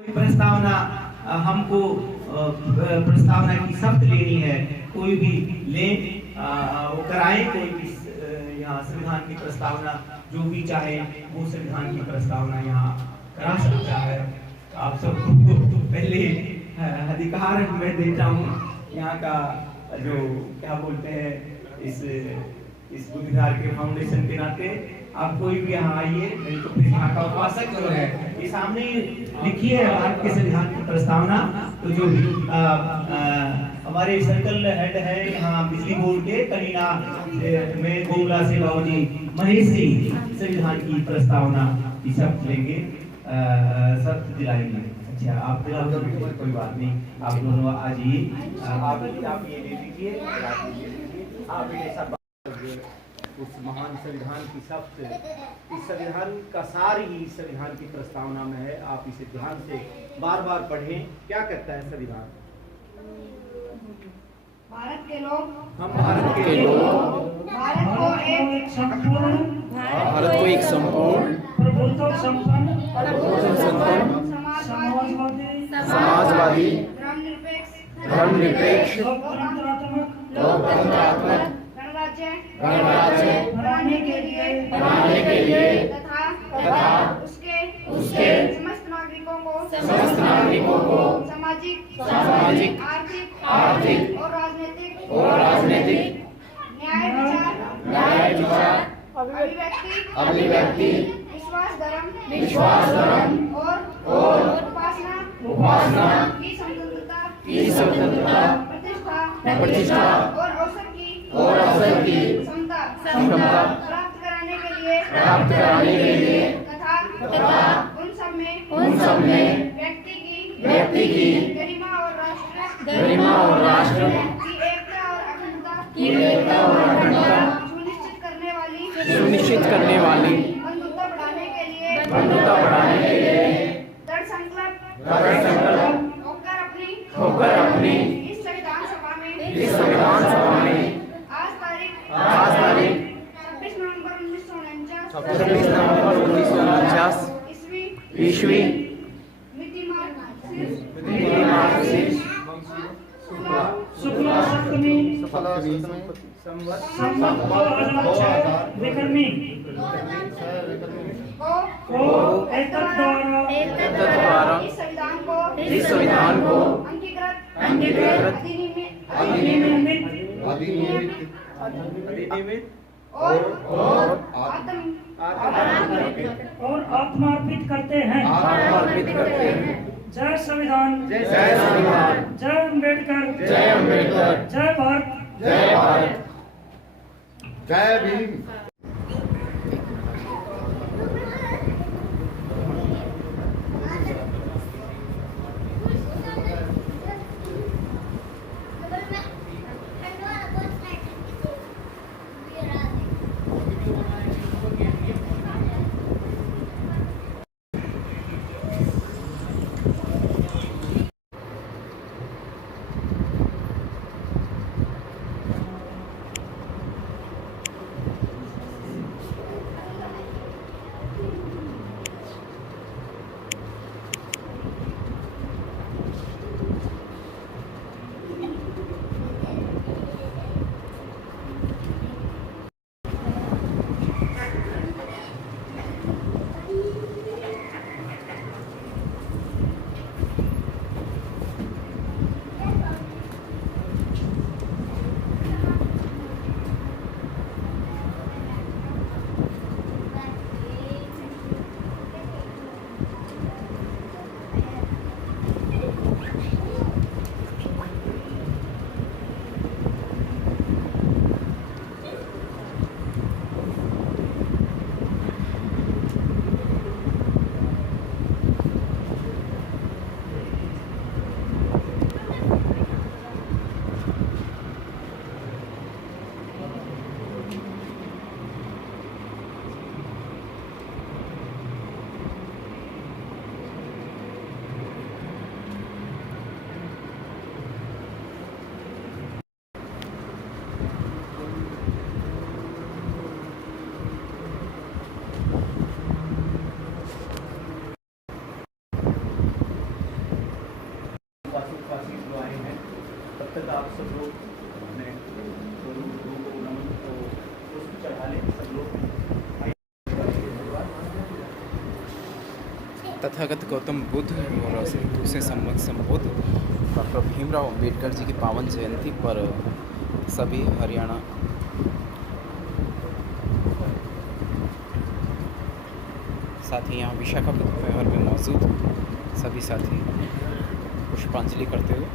कोई प्रस्तावना हमको प्रस्तावना की शर्त लेनी है, कोई भी ले वो कराएं, कोई भी यहाँ संविधान की प्रस्तावना जो भी चाहे वो संविधान की प्रस्तावना यहाँ करा सकता है। आप सबको पहले अधिकार मैं देता हूँ यहाँ का जो क्या बोलते हैं इस बुद्धिधार के फाउंडेशन के नाते आप कोई भी यहाँ आइए, नहीं तो फिर यहाँ का उपासक जो है ये सामने लिखी है भारत के संविधान की प्रस्तावना। तो जो हमारे सर्कल हेड है यहाँ बिजली बोर्ड के कनीना में गोमला से बाबू जी महेश सिंह संविधान की प्रस्तावना की शपथ लेंगे, शपथ दिलाएंगे। अच्छा आप दिला कोई बात नहीं, आप दोनों आ जाइए, आप ये ले लीजिए, आप ये सब उस महान संविधान की शपथ, इस संविधान का सार ही इस संविधान की प्रस्तावना में है। आप इसे ध्यान से बार बार पढ़ें। क्या कहता है संविधान? भारत के लोग, हम भारत के लोग भारत को एक संपूर्ण, भारत को एक संपूर्ण, प्रभुत्व संपन्न, समाजवादी, धर्मनिरपेक्ष, लोकतंत्रात्मक गणराज्य बनाने के लिए तथा उसके समस्त नागरिकों को सामाजिक, आर्थिक और राजनीतिक न्याय विचार, अभिव्यक्ति, विश्वास धर्म और उपासना की स्वतंत्रता, प्रतिष्ठा और अवसर की क्षमता प्राप्त कराने के लिए तथा उन सब में व्यक्ति की गरिमा और राष्ट्र की एकता और अखंडता सुनिश्चित करने वाली बंधुता बढ़ाने के लिए दृढ़ संकल्प होकर अपनी इस संविधान सभा में आज तारीख 26 नवंबर 1949 ईस्वी मिति शुक्ला सप्तमी संवत 2006 विक्रमी को एतत् द्वारा इस संविधान को अंगीकृत अधिनियमित और आत्मार्पित करते हैं। जय संविधान, जय अम्बेडकर, जय भारत, जय भीम। आप सब लोग अपने गुरु को नमन को पुष्प चढ़ा लें सब लोग। तथागत गौतम बुद्ध और दूसरे संबोध डॉक्टर भीमराव अंबेडकर जी की पावन जयंती पर सभी हरियाणा साथी यहाँ विशाखापट्टनम में मौजूद सभी साथी पुष्पांजलि करते हुए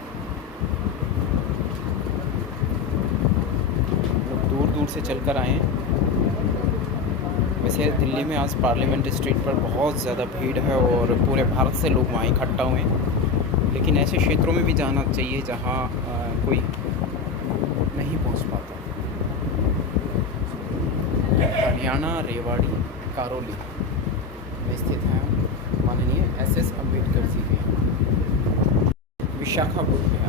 लोग दूर दूर से चलकर आए हैं। वैसे दिल्ली में आज पार्लियामेंट स्ट्रीट पर बहुत ज़्यादा भीड़ है और पूरे भारत से लोग वहाँ इकट्ठा हुए हैं, लेकिन ऐसे क्षेत्रों में भी जाना चाहिए जहाँ कोई नहीं पहुँच पाता। हरियाणा रेवाड़ी कारोली में स्थित हैं माननीय SS अम्बेडकर जी के विशाखापट्टनम में।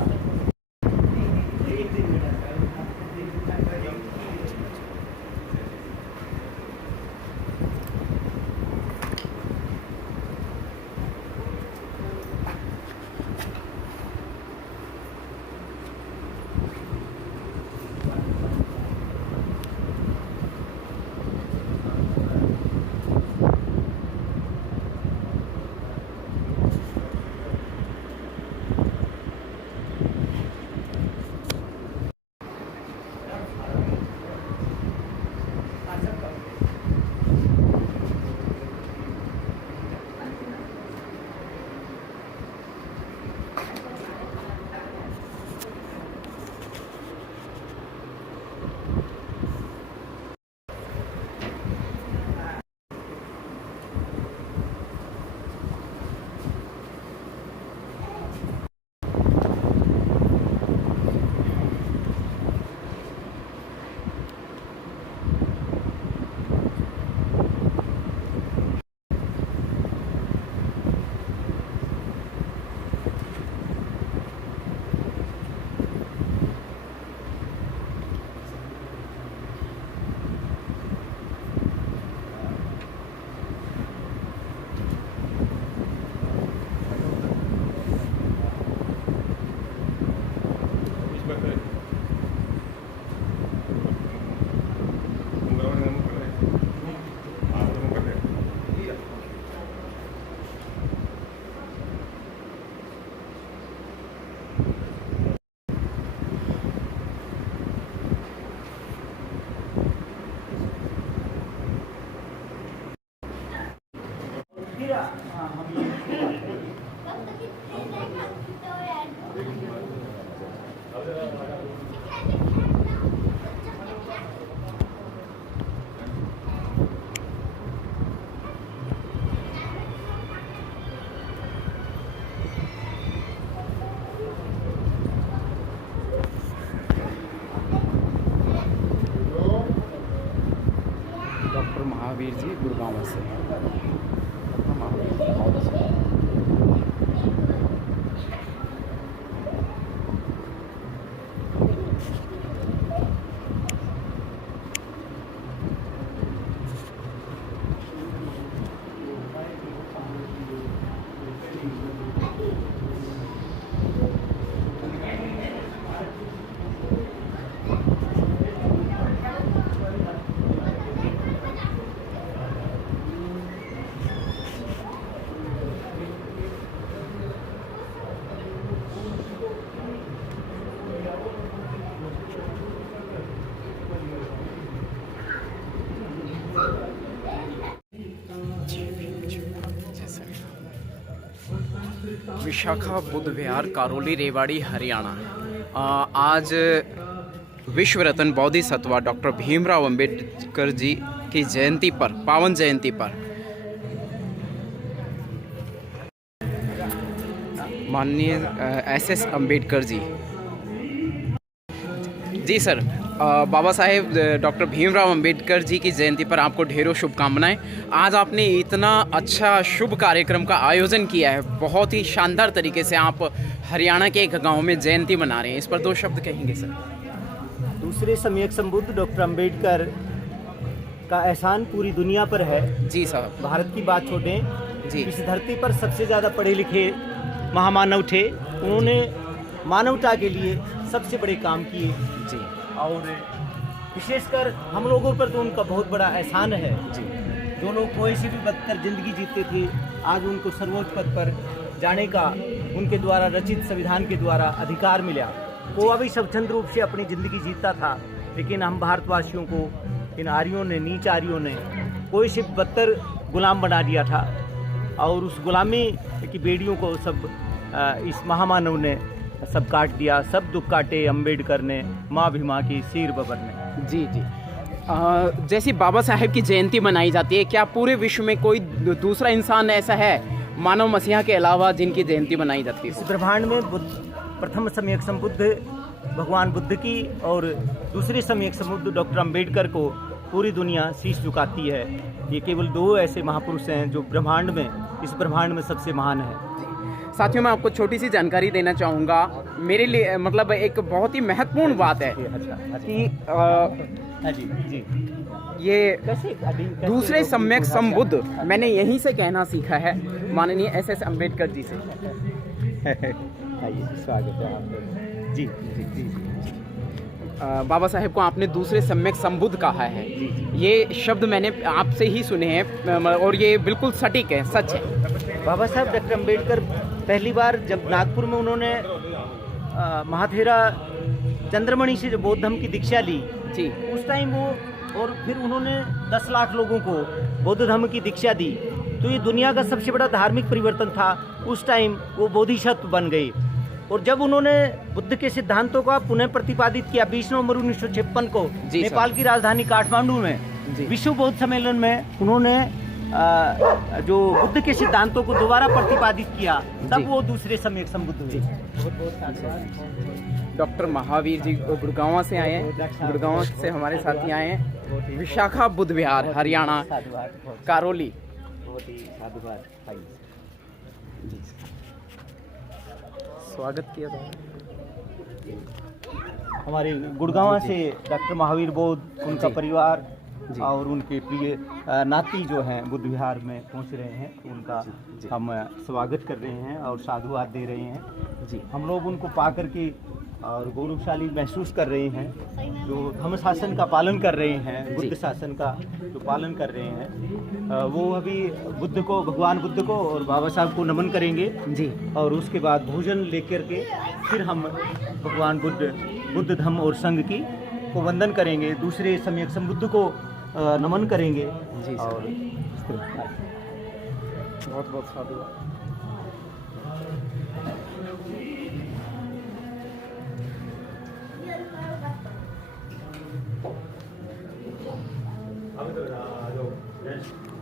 डॉक्टर महावीर जी गुड़गांव से। डॉक्टर महावीर जी बहुत अच्छे। विशाखा बुद्ध विहार कारोली रेवाड़ी हरियाणा। आज विश्व रत्न बोधिसत्व डॉक्टर भीमराव अंबेडकर जी की जयंती पर, पावन जयंती पर माननीय SS Ambedkar ji sir, Baba Saheb doctor Bhimrao Ambedkar ji की जयंती पर आपको ढेरों शुभकामनाएं। आज आपने इतना अच्छा शुभ कार्यक्रम का आयोजन किया है, बहुत ही शानदार तरीके से आप हरियाणा के एक गांव में जयंती मना रहे हैं, इस पर दो शब्द कहेंगे सर? दूसरे सम्यक संबुद्ध डॉक्टर अंबेडकर का एहसान पूरी दुनिया पर है। जी साहब। भारत की बात छोड़ें जी, इस धरती पर सबसे ज़्यादा पढ़े लिखे महामानव थे। उन्होंने मानवता के लिए सबसे बड़े काम किए। जी और विशेषकर हम लोगों पर तो उनका बहुत बड़ा एहसान है। जी जो लोग कोई सी भी बदतर जिंदगी जीते थे, आज उनको सर्वोच्च पद पर जाने का उनके द्वारा रचित संविधान के द्वारा अधिकार मिला। वो अभी स्वच्छंद रूप से अपनी जिंदगी जीता था, लेकिन हम भारतवासियों को इन आर्यों ने, नीच आर्यों ने कोई से बदतर गुलाम बना दिया था और उस गुलामी की बेड़ियों को सब इस महामानव ने सब काट दिया। सब दुख काटे अम्बेडकर ने, माँ भीमा की सिर बबर ने। जी जी। जैसे बाबा साहेब की जयंती मनाई जाती है, क्या पूरे विश्व में कोई दूसरा इंसान ऐसा है मानव मसीहा के अलावा जिनकी जयंती मनाई जाती इस है? ब्रह्मांड में प्रथम सम्यक संबुद्ध भगवान बुद्ध की और दूसरे सम्यक संबुद्ध डॉक्टर अम्बेडकर को पूरी दुनिया शीश झुकाती है। ये केवल दो ऐसे महापुरुष हैं जो ब्रह्मांड में, इस ब्रह्मांड में सबसे महान है। साथियों, मैं आपको छोटी सी जानकारी देना चाहूँगा। मेरे लिए मतलब एक बहुत ही महत्वपूर्ण बात है कि हाँ जी जी। ये कैसे दूसरे सम्यक संबुद्ध मैंने यहीं से कहना सीखा है माननीय SS अम्बेडकर जी से। आइए, स्वागत है आपका। जी जी जी जी। बाबा साहेब को आपने दूसरे सम्यक संबुद्ध कहा है। ये शब्द मैंने आपसे ही सुने हैं और ये बिल्कुल सटीक है, सच है। बाबा साहब डॉक्टर अम्बेडकर पहली बार जब नागपुर में उन्होंने महाथेरा चंद्रमणि से जो बौद्ध धर्म की दीक्षा ली जी, उस टाइम वो, और फिर उन्होंने 10 लाख लोगों को बौद्ध धर्म की दीक्षा दी, तो ये दुनिया का सबसे बड़ा धार्मिक परिवर्तन था। उस टाइम वो बोधिसत्व बन गए और जब उन्होंने बुद्ध के सिद्धांतों का पुनः प्रतिपादित किया 20 नवंबर 1956 को जी नेपाल की राजधानी काठमांडू में विश्व बौद्ध सम्मेलन में उन्होंने जो बुद्ध के सिद्धांतों को दोबारा प्रतिपादित किया, तब वो दूसरे सम्यक संबुद्ध हुए। डॉक्टर महावीर जी गुड़गांव से आए हैं, गुड़गांव से हमारे साथी आए हैं, विशाखा बुद्ध विहार हरियाणा कारोली। बहुत ही साधुवाद। स्वागत किया था हमारे गुड़गांव से डॉक्टर महावीर बौद्ध, उनका परिवार और उनके प्रिय नाती जो हैं बुद्ध विहार में पहुंच रहे हैं, तो उनका हम स्वागत कर रहे हैं और साधुवाद दे रहे हैं। जी, हम लोग उनको पा करके और गौरवशाली महसूस कर रहे हैं, जो धम्म शासन का पालन कर रहे हैं, बुद्ध शासन का जो पालन कर रहे हैं। वो अभी बुद्ध को, भगवान बुद्ध को और बाबा साहब को नमन करेंगे जी, और उसके बाद भोजन लेकर के फिर हम भगवान बुद्ध धम्म और संघ की को वंदन करेंगे, दूसरे सम्यक संबुद्ध को नमन करेंगे जी। और बहुत बहुत साधुवाद। अब तो